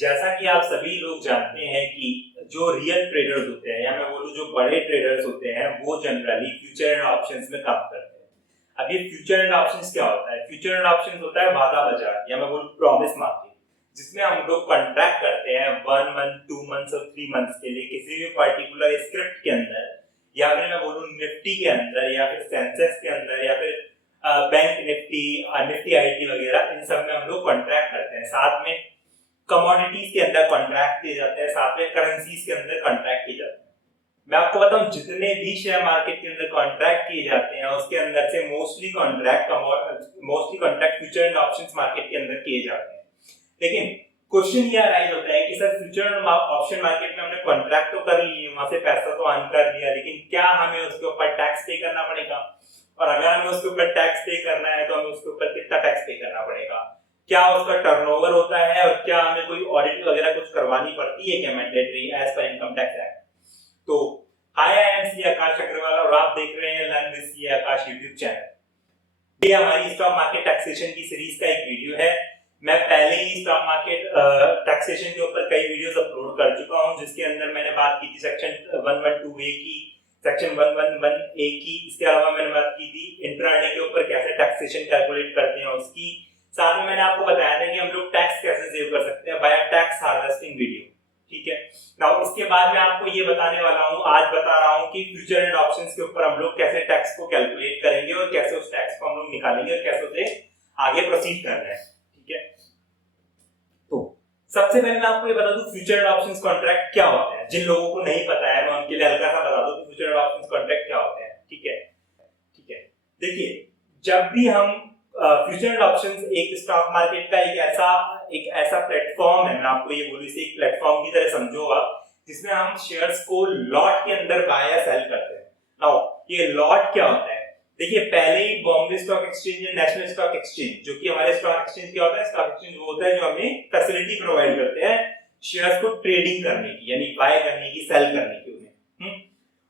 जैसा कि आप सभी लोग जानते हैं कि जो रियल ट्रेडर्स होते हैं या मैं बोलूं जो बड़े ट्रेडर्स होते हैं वो जनरली फ्यूचर एंड ऑप्शंस में काम करते हैं। अब ये फ्यूचर एंड ऑप्शंस क्या होता है? फ्यूचर एंड ऑप्शंस होता है वादा बाजार या मैं बोलूं प्रॉमिस मार्केट, जिसमें हम लोग कॉन्ट्रैक्ट करते हैं 1 मंथ, 2 मंथ्स और 3 मंथ्स के लिए किसी भी पर्टिकुलर स्क्रिप्ट के अंदर, या फिर मैं बोलूं निफ्टी के अंदर या फिर सेंसेक्स के अंदर या फिर बैंक निफ्टी, निफ्टी आईटी वगैरह, इन सब में हम लोग कॉन्ट्रैक्ट करते हैं। साथ में कमोडिटीज के अंदर कॉन्ट्रैक्ट किए जाते हैं, साथ में करेंसीज के अंदर कॉन्ट्रैक्ट किए जाते हैं। मैं आपको बताऊं जितने भी शेयर मार्केट के अंदर कॉन्ट्रैक्ट किए जाते हैं उसके अंदर से mostly contract future and options market के अंदर किए जाते हैं। लेकिन क्वेश्चन ये अराइज होता है कि sir future and option market में हमने कॉन्ट्रैक्ट तो कर लिए, वहां से पैसा तो अर्न कर लिया, लेकिन क्या हमें उसके ऊपर टैक्स पे करना पड़ेगा? और अगर हमें उसके ऊपर टैक्स पे करना है तो हमें उसके ऊपर कितना टैक्स पे करना पड़ेगा? क्या उसका टर्नओवर होता है और क्या हमें कोई ऑडिट वगैरह कुछ करवानी पड़ती है क्या मैंडेटरी एज पर इनकम टैक्स एक्ट? तो हाय, आई एम सी आकाश अग्रवाल और आप देख रहे हैं learn with C Aakash YouTube channel. ये हमारी स्टॉक मार्केट टैक्सेशन की सीरीज का एक वीडियो है। मैं पहले ही स्टॉक मार्केट टैक्सेशन के ऊपर कई वीडियोस अपलोड कर चुका हूं, जिसके अंदर मैंने बात की थी सेक्शन 112A की, सेक्शन 111A की। इसके अलावा मैंने बात की थी इंट्राडे के ऊपर कैसे टैक्सेशन कैलकुलेट करते हैं उसकी। साथ में मैंने आपको बताया था कि हम लोग टैक्स कैसे सेव कर सकते हैं बाय टैक्स हार्वेस्टिंग वीडियो। ठीक है, नाउ इसके बाद मैं आपको ये बताने वाला हूं, आज बता रहा हूं कि फ्यूचर एंड ऑप्शंस के ऊपर हम लोग कैसे टैक्स को कैलकुलेट करेंगे और कैसे उस टैक्स को हम लोग निकालेंगे और कैसे उसे आगे प्रोसीड करना है। ठीक है, तो सबसे पहले मैं आपको ये बता दूं फ्यूचर एंड ऑप्शंस कॉन्ट्रैक्ट क्या होते हैं। जिन लोगों को नहीं पता है मैं उनके लिए हल्का सा बता दूं कि फ्यूचर एंड ऑप्शंस कॉन्ट्रैक्ट क्या होते हैं। ठीक है, देखिए, जब भी हम फ्यूचर एंड ऑप्शंस, एक स्टॉक मार्केट का एक ऐसा प्लेटफॉर्म है, मैं आपको ये बोलूं इसे एक प्लेटफॉर्म की तरह समझो आप, जिसमें हम शेयर्स को लॉट के अंदर बाय या सेल करते हैं। नाउ ये लॉट क्या होता है? देखिए, पहले ही बॉम्बे स्टॉक एक्सचेंज या नेशनल स्टॉक एक्सचेंज, जो कि हमारे स्टॉक एक्सचेंज क्या होता है, स्टॉक एक्सचेंज वो होता है जो हमें फैसिलिटी प्रोवाइड करते हैं शेयर्स को ट्रेडिंग करने की, यानी बाय करने की, सेल करने की।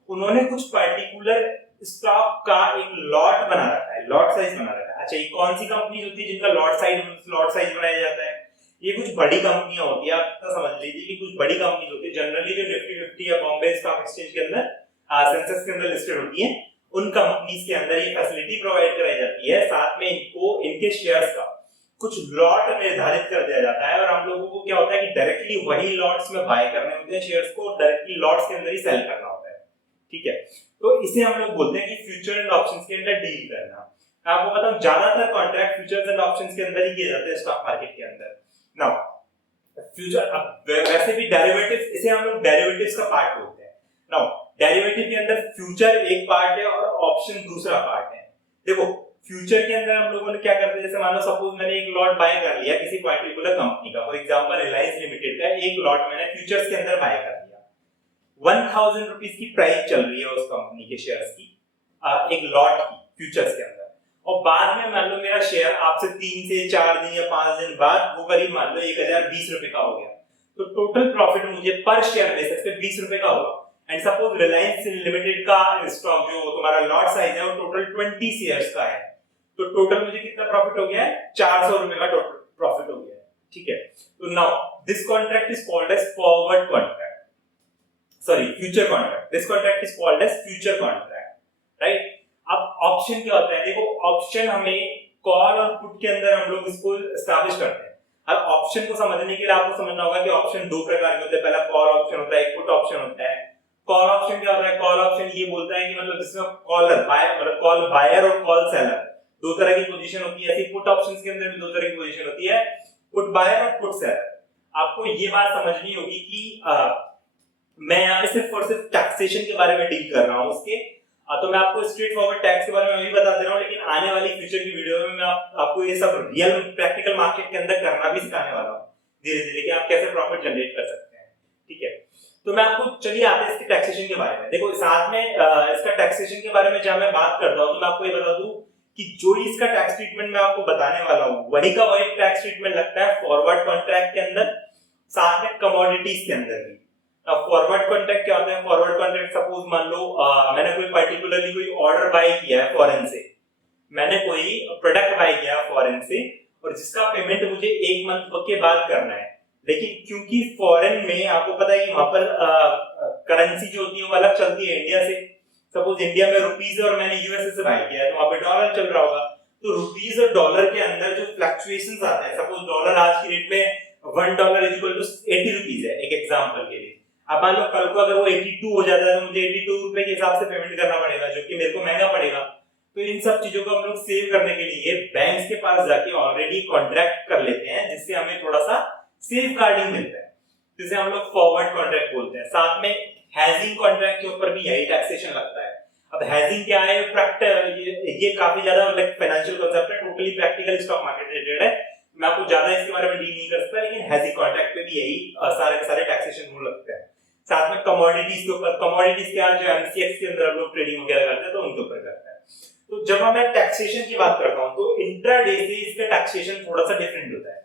उन्होंने कुछ पर्टिकुलर स्टॉक का एक लॉट बना रखा है, लॉट साइज बना रखा है। अच्छा, ये कौन सी कंपनी होती है जिनका लॉट साइज बनाया जाता है? ये कुछ बड़ी कंपनियां होती है। आप तो समझ लीजिए कि कुछ बड़ी कंपनी होती है, जनरली जो निफ्टी 50 या बॉम्बे स्टॉक एक्सचेंज के अंदर, सेंसेक्स के अंदर लिस्टेड होती है, उन कंपनीज के अंदर ये फैसिलिटी प्रोवाइड कराई जाती है। साथ में इनको इनके शेयर्स का कुछ लॉट निर्धारित कर दिया जाता है और हम लोगों को क्या होता है कि डायरेक्टली वही लॉट्स में बाय करने होते हैं शेयर्स को, डायरेक्टली लॉट्स के अंदर ही सेल करना होता है। ठीक है, तो इसे हम लोग बोलते हैं कि फ्यूचर एंड ऑप्शंस के अंदर डील करना। मैं आपको बताऊं ज्यादातर कॉन्ट्रैक्ट फ्यूचर्स एंड ऑप्शंस के अंदर ही किए जाते हैं स्टॉक मार्केट के अंदर। नाउ फ्यूचर, अब वैसे भी डेरिवेटिव्स, इसे हम लोग डेरिवेटिव्स का पार्ट बोलते हैं। नाउ डेरिवेटिव के अंदर फ्यूचर एक पार्ट है और ऑप्शन दूसरा पार्ट है। देखो, फ्यूचर के अंदर हम लोगों ने क्या करते हैं, जैसे मान लो सपोज मैंने एक लॉट बाय कर लिया किसी पर्टिकुलर कंपनी का, फॉर एग्जांपल रिलायंस लिमिटेड का एक लॉट मैंने फ्यूचर्स के अंदर बाय कर लिया। 1000 रुपीस की प्राइस चल रही है उस कंपनी के शेयर्स की, एक लॉट की फ्यूचर्स के अंदर, और बाद में मान लो मेरा शेयर आपसे 3 से 4 दिन या 5 दिन बाद वो करीब मान लो 1020 रुपए का हो गया, तो टोटल प्रॉफिट मुझे पर शेयर बेसिस पे 20 रुपए का होगा। एंड सपोज रिलायंस लिमिटेड का स्टॉक जो तुम्हारा लॉट साइज है वो टोटल 20 शेयर्स का है, तो टोटल मुझे कितना प्रॉफिट हो गया है? 400 रुपए का टोटल प्रॉफिट हो गया है। ठीक है, तो now this contract is called as forward contract, sorry future contract. This contract is called as future contract, right? अब ऑप्शन क्या होता है? देखो, ऑप्शन हमें कॉल और पुट के अंदर हम लोग इसको एस्टैब्लिश करते हैं। अब ऑप्शन को समझने के लिए आपको समझना होगा कि ऑप्शन दो प्रकार के होते हैं। पहला कॉल ऑप्शन होता है, एक पुट ऑप्शन होता है। कॉल ऑप्शन क्या होता है? कॉल ऑप्शन ये बोलता है कि मतलब जिसमें कॉलर बायर, मतलब कॉल बायर और कॉल सेलर दो तरह की पोजीशन होती है। ऐसी पुट ऑप्शंस के अंदर भी दो तरह की पोजीशन होती है, पुट बायर और पुट सेलर। आपको ये बात समझनी होगी कि मैं यहाँ पे सिर्फ और सिर्फ टैक्सेशन के बारे में डील कर रहा हूँ उसके, तो मैं आपको स्ट्रेट फॉरवर्ड टैक्स के बारे में भी बता दे रहा हूँ, लेकिन आने वाली फ्यूचर की वीडियो में मैं आपको ये सब रियल प्रैक्टिकल मार्केट के अंदर करना भी सिखाने वाला हूँ धीरे धीरे, कि आप कैसे प्रॉफिट जनरेट कर सकते हैं। ठीक है, तो मैं आपको, चलिए आते हैं इसके टैक्सेशन के बारे में। देखो, साथ में इसका टैक्सेशन के बारे में जब मैं बात करता हूँ तो मैं आपको ये बता दूं कि जो इसका टैक्स ट्रीटमेंट मैं आपको बताने वाला हूँ वही का वही टैक्स ट्रीटमेंट लगता है फॉरवर्ड कॉन्ट्रैक्ट के अंदर, साथ में कमोडिटीज के अंदर भी। अब फॉरवर्ड कॉन्ट्रैक्ट क्या होता है? फॉरवर्ड कॉन्ट्रैक्ट, सपोज मान लो मैंने कोई पर्टिकुलरली कोई ऑर्डर बाय किया है फॉरेन से, मैंने कोई प्रोडक्ट बाय किया फॉरेन से और जिसका पेमेंट मुझे 1 मंथ के बाद करना है, लेकिन क्योंकि फॉरेन में आपको पता है कि वहां पर करेंसी जो होती है वो अलग चलती है इंडिया से। सपोज इंडिया में रुपीस है और मैंने यूएसए से बाय किया है तो वहां पे डॉलर चल रहा होगा, तो रुपीस और डॉलर के अंदर जो फ्लक्चुएशंस आते हैं, सपोज डॉलर आज की रेट में $1 इज इक्वल टू 80 रुपीस है एक एग्जांपल के लिए। अब मान लो कल को अगर वो 82 हो जाता है तो मुझे 82 रुपए के हिसाब से पेमेंट करना पड़ेगा, जो कि मेरे को महंगा पड़ेगा। तो इन सब चीजों को हम लोग सेव करने के लिए बैंक्स के पास जाके ऑलरेडी कॉन्ट्रैक्ट कर लेते हैं, जिससे हमें थोड़ा सा सेफ गार्डिंग मिलता है, जिसे हम लोग फॉरवर्ड कॉन्ट्रैक्ट बोलते हैं। साथ में हैजिंग कॉन्ट्रैक्ट के ऊपर भी यही टैक्सेशन लगता है। अब हैजिंग क्या है, ये काफी ज्यादा लाइक फाइनेंशियल कांसेप्ट है, totally practical stock market related है, मैं आपको ज्यादा इसके बारे में डील नहीं कर सकता, लेकिन हैजिंग कॉन्ट्रैक्ट पे भी यही सारे के सारे टैक्सेशन रूल लगते हैं। साथ में कमोडिटीज के ऊपर, कमोडिटीज के जो एमसीएक्स के अंदर हम लोग ट्रेडिंग वगैरह करते हैं तो उनके ऊपर करते हैं। तो जब मैं टैक्सेशन की बात करता हूं तो इंट्राडे से इसका टैक्सेशन थोड़ा सा डिफरेंट होता है।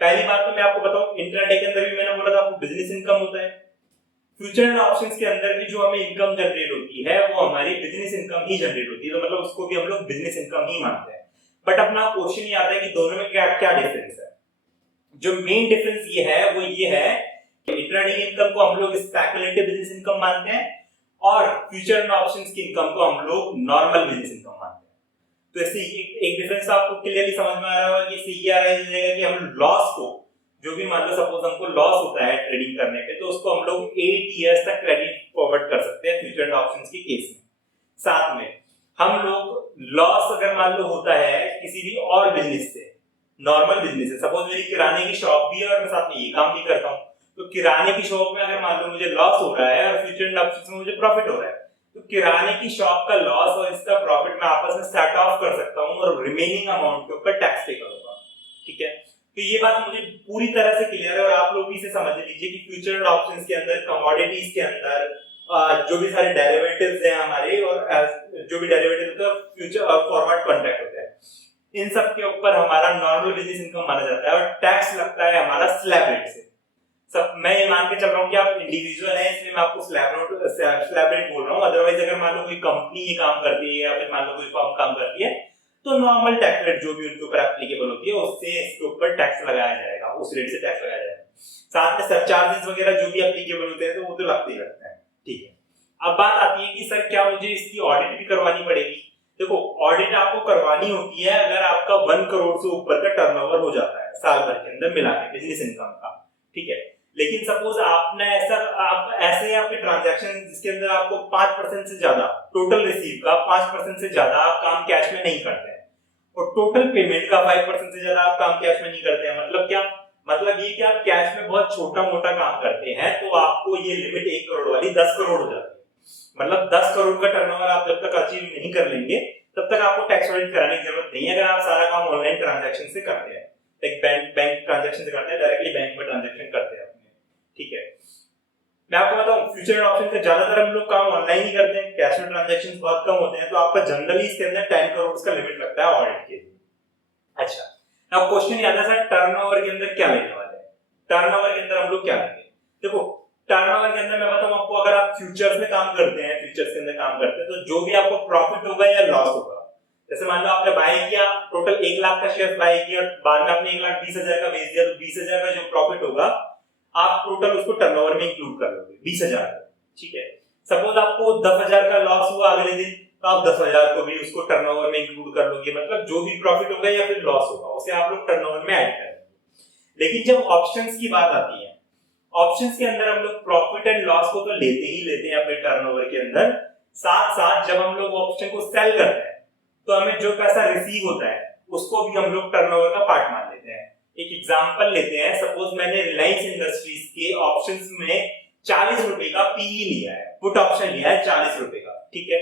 पहली बात तो मैं आपको बताऊं, इंट्राडे के अंदर भी मैंने बोला था आपको बिजनेस इनकम होता है। फ्यूचर एंड ऑप्शंस के अंदर भी जो हमें इनकम जनरेट होती है वो हमारी बिजनेस इनकम ही जनरेट होती है, तो मतलब उसको भी हम लोग बिजनेस इनकम ही मानते हैं। बट अपना क्वेश्चन ये आता है कि दोनों में क्या क्या डिफरेंस है। जो मेन डिफरेंस ये है वो ये है कि इंट्राडे इनकम को हम लोग स्पेकुलेटिव बिजनेस इनकम मानते हैं और फ्यूचर एंड ऑप्शंस की इनकम को हम लोग नॉर्मल बिजनेस इनकम मानते हैं। तो इससे एक डिफरेंस आपको क्लियरली समझ में आ रहा होगा कि इससे ये आ रहा है कि हम लॉस को, जो भी मान लो सपोज हमको लॉस होता है ट्रेडिंग करने पे, तो उसको हम लोग 8 इयर्स तक क्रेडिट फॉरवर्ड कर सकते हैं फ्यूचर एंड ऑप्शंस के केस में। साथ में हम लोग लॉस अगर मान लो होता है किसी भी और बिजनेस से, नॉर्मल बिजनेस है, सपोज मेरी किराने की शॉप भी है और मैं साथ में ये काम भी करता हूँ, तो किराने की शॉप में अगर मान लो मुझे लॉस हो रहा है और फ्यूचर एंड ऑप्शंस में मुझे प्रॉफिट हो रहा है, तो किराने की शॉप का लॉस और इसका प्रॉफिट मैं आपस में सेट ऑफ कर सकता हूँ और रिमेनिंग अमाउंट के ऊपर टैक्स पे करूंगा। ठीक है, तो ये बात मुझे पूरी तरह से क्लियर है और आप लोग भी इसे समझ लीजिए कि फ्यूचर एंड ऑप्शंस के अंदर, कमोडिटीज के अंदर जो भी सारे डेरिवेटिव्स हैं हमारे और जो भी डेरिवेटिव होते हैं फ्यूचर और फॉरवर्ड कॉन्ट्रैक्ट होते हैं, इन सब के ऊपर हमारा नॉर्मल बिजनेस इनकम माना जाता है और टैक्स लगता है हमारा स्लैब रेट से। सब मैं ये मान के चल रहा हूँ कि आप इंडिविजुअल हैं, इसलिए मैं आपको स्लैब रेट बोल रहा हूँ। अदरवाइज अगर मान लो कोई कंपनी ये काम करती है या फिर मान लो कोई फर्म काम करती है तो नॉर्मल टैक्स रेट जो भी उनके ऊपर एप्लीकेबल होती है उससे इसके ऊपर टैक्स लगाया जाएगा, उस रेट से टैक्स लगाया जाएगा। साथ में सरचार्जेस वगैरह जो भी एप्लीकेबल होते हैं तो वो तो लगते ही लगते हैं। ठीक है, अब बात आती है कि सर क्या मुझे इसकी ऑडिट भी करवानी पड़ेगी? देखो, ऑडिट आपको करवानी होती है अगर आपका 1 करोड़ से ऊपर का टर्नओवर हो जाता है साल भर के अंदर मिला के बिजनेस इनकम का। ठीक है, लेकिन सपोज आपने ऐसे आपके ट्रांजैक्शन जिसके अंदर आपको 5% से ज्यादा टोटल रिसीव का 5% से ज्यादा आप काम कैश में नहीं करते हैं और टोटल पेमेंट का 5% से ज्यादा आप काम कैश में नहीं करते हैं, मतलब क्या? मतलब ये कि आप कैश में बहुत छोटा मोटा काम करते हैं तो आपको ये लिमिट 1 करोड़ वाली 10 करोड़ हो जाती है। मतलब 10 करोड़ का टर्नओवर आप जब तक अचीव नहीं कर लेंगे तब तक आपको टैक्स ऑडिट कराने की जरूरत नहीं है, अगर आप सारा काम ऑनलाइन ट्रांजैक्शन से करते हैं, एक बैंक ट्रांजैक्शन से करते हैं, डायरेक्टली बैंक में ट्रांजैक्शन करते हैं। ठीक है, मैं आपको बताऊं फ्यूचर एंड ऑप्शन से ज्यादातर हम लोग काम ऑनलाइन ही करते हैं, कैश में ट्रांजैक्शंस बहुत कम होते हैं, तो आपका जनरली इसके अंदर 10 करोड़ का लिमिट लगता है ऑडिट के लिए। अच्छा, अब क्वेश्चन याद है सर टर्नओवर के अंदर क्या लेने वाले हैं? टर्नओवर के अंदर हम लोग क्या लेंगे? देखो, टर्नओवर के अंदर मैं बताऊं आपको, अगर आप फ्यूचर्स में काम करते हैं, फ्यूचर्स के अंदर काम करते हैं, तो जो भी आपको प्रॉफिट होगा या लॉस होगा, जैसे मान लो आपने बाय किया, टोटल 1 लाख का शेयर बाय किया, बाद में आपने 1,20,000 का बेच दिया, तो 20,000 का जो प्रॉफिट होगा आप टोटल उसको टर्नओवर में इंक्लूड कर लोगे 20,000। ठीक है, सपोज आपको 10,000 का लॉस हुआ अगले दिन, तो आप 10,000 को भी उसको टर्नओवर में इंक्लूड कर लोगे, मतलब जो भी प्रॉफिट होगा या फिर लॉस होगा उसे आप लोग टर्नओवर में ऐड कर लोगे। लेकिन जब ऑप्शंस की बात आती है, ऑप्शंस के अंदर हम लोग प्रॉफिट एंड लॉस को तो लेते ही लेते हैं अपने टर्नओवर के अंदर, साथ साथ जब हम लोग ऑप्शन को सेल करते हैं तो हमें जो पैसा रिसीव होता है उसको भी हम लोग टर्नओवर का पार्ट मान लेते हैं। एक एग्जांपल लेते हैं, सपोज मैंने रिलायंस इंडस्ट्रीज के ऑप्शंस में 40 रुपए का पीई लिया है, पुट ऑप्शन लिया है 40 रुपए का। ठीक है,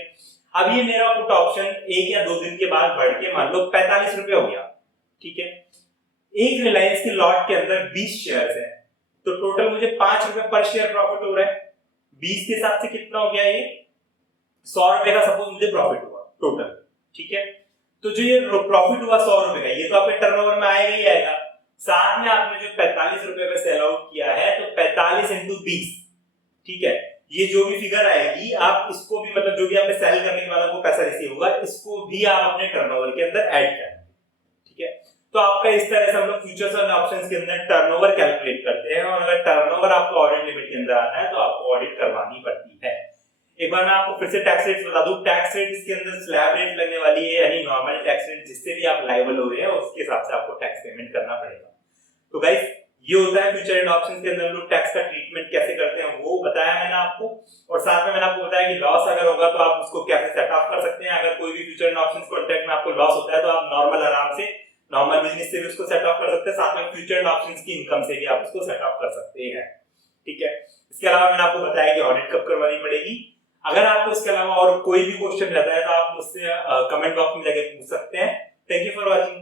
अब ये मेरा पुट ऑप्शन 1 या 2 दिन के बाद बढ़ के मान लो 45 रुपए हो गया। ठीक है, एक रिलायंस के लॉट के अंदर 20 शेयर्स हैं, तो टोटल मुझे 5 रुपए पर शेयर प्रॉफिट हो रहा है। 20 के हिसाब से कितना हो गया? ये 100 रुपए का सपोज मुझे प्रॉफिट हुआ टोटल। ठीक है, तो जो ये प्रॉफिट हुआ 100 रुपए का, ये तो आपके टर्नओवर में आएगा ही आएगा। साथ में आपने जो 45 रुपए पे सेल आउट किया है, तो 45 into 20, ठीक है, ये जो भी फिगर आएगी आप इसको भी, मतलब जो भी आपने सेल करने वाला को पैसा रिसीव होगा, इसको भी आप अपने टर्नओवर के अंदर ऐड करेंगे। ठीक है, तो आपका इस तरह से हम लोग फ्यूचर्स और ऑप्शंस के अंदर टर्नओवर कैलकुलेट करते हैं, और अगर टर्नओवर आपको ऑडिट लिमिट के अंदर आता है तो आपको ऑडिट करवानी पड़ती है। एक बार मैं आपको फिर से टैक्स रेट्स बता दूं। टैक्स रेट इसके अंदर स्लैब रेट लगने वाली है, यानी नॉर्मल टैक्स रेट जिससे भी आप लायबल हो रहे हैं उसके हिसाब से आपको टैक्स पेमेंट करना पड़ेगा। तो गाइस ये होता है फ्यूचर एंड ऑप्शंस के अंदर हम लोग टैक्स का ट्रीटमेंट कैसे करते हैं वो बताया मैंने आपको, और साथ में मैंने आपको बताया कि लॉस अगर होगा तो आप उसको कैसे सेट ऑफ कर सकते हैं। अगर कोई भी फ्यूचर एंड ऑप्शंस कॉन्ट्रैक्ट में आपको लॉस होता है तो आप नॉर्मल आराम से नॉर्मल बिजनेस से भी उसको सेट ऑफ कर सकते हैं, साथ में फ्यूचर एंड ऑप्शंस की इनकम से भी आप उसको सेट ऑफ कर सकते हैं। ठीक है, इसके अलावा मैंने आपको बताया कि ऑडिट कब करवानी पड़ेगी। अगर आपको इसके अलावा और कोई भी क्वेश्चन रहता है तो आप मुझसे कमेंट बॉक्स में जाके पूछ सकते हैं। Thank you for watching.